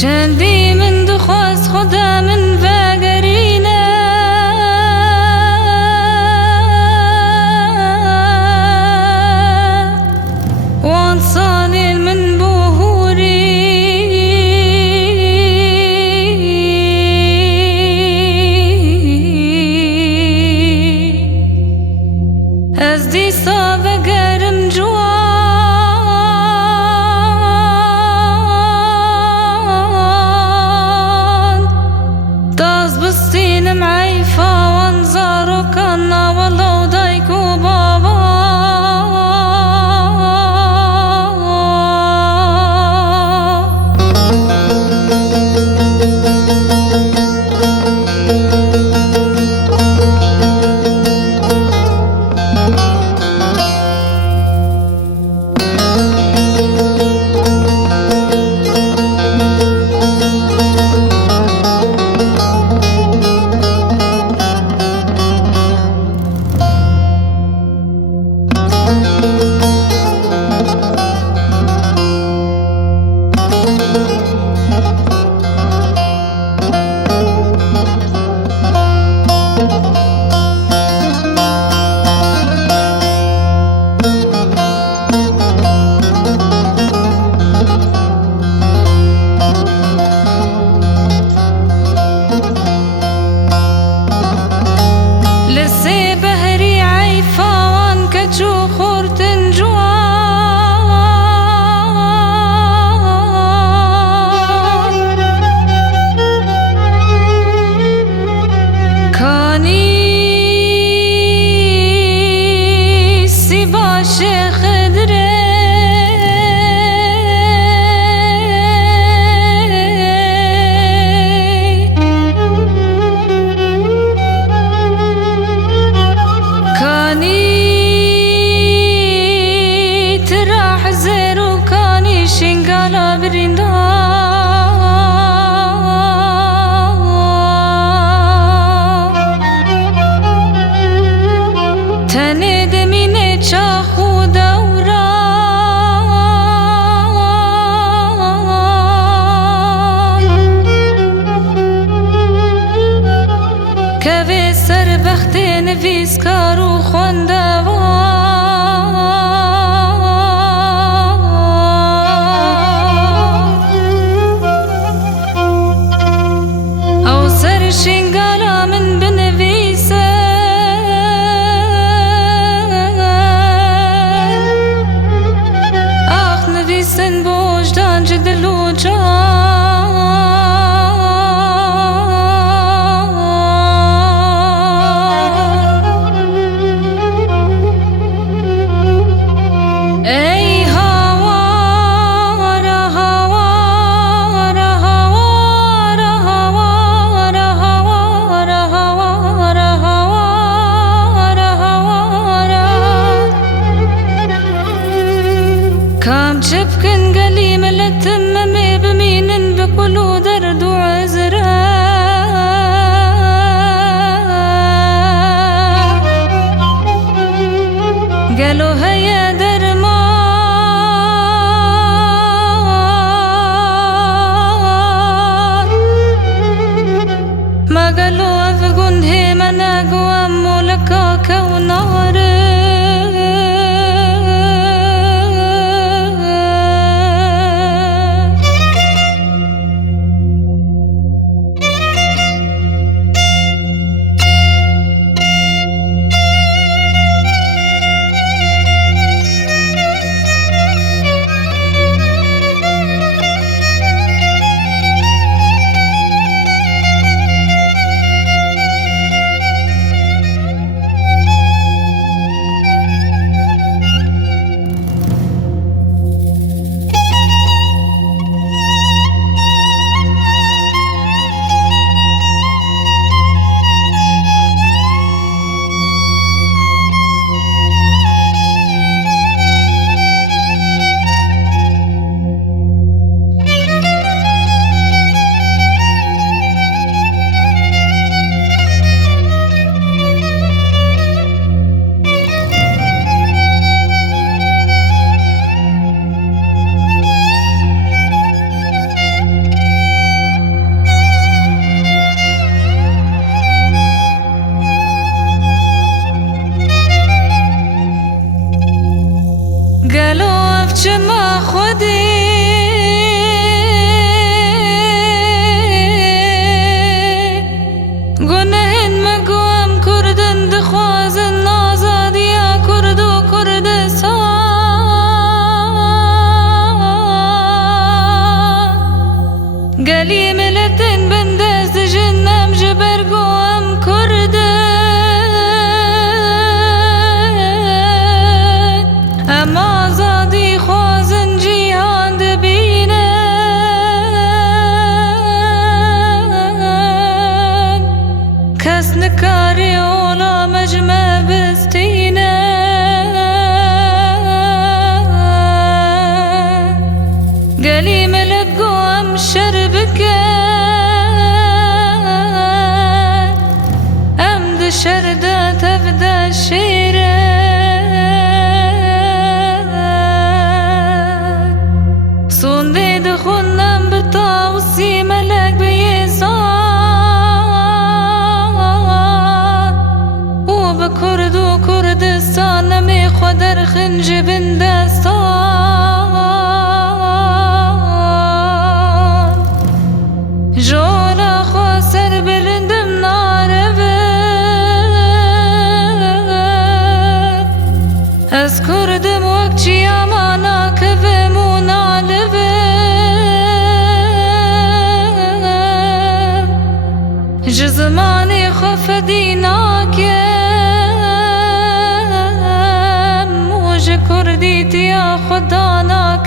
چندی من دخواست خدا من وگرینه وان صاني من بوهوري از دیسا بگرم جوان معيفة وانظارك أنا والله ودايك وبابا لسه بهري عيفا وانكتشو خورتن جوان كاني سيبا شيخ دري شنگالا بریندا تنه دمینه چا خودا ورا که سر بخت نویس کارو خونده شنگالا من بنویسه آخ نویسن بوجدان جدل و جان ای كام جبكن قلي ملتم مي بمين بكلو درد وعزرا قالوا هيا درما ما قالوا أفقن هي مناق وأمو لكاك ونار قالوا أفجما خودي قنهن مقوام كردن دخوازن آزادي يا كرد وكردستان قالي ملتن بندز جنم جبر قوام كردن أما آزادی خوازن جیهان دبینن کس نکاری اولا مجمع بستینن قلی ملقو ام شربکن ام دشرده تفده شیرن صندي دخلنا بطاوسي ملك بيزان وبكرد وكردستان نمي خدر خنج بندستان جولا خاسر بلندم ناربت از كردم وقتي امانا كفمون جزماني خف ديناك موج كرديتي يا خدانا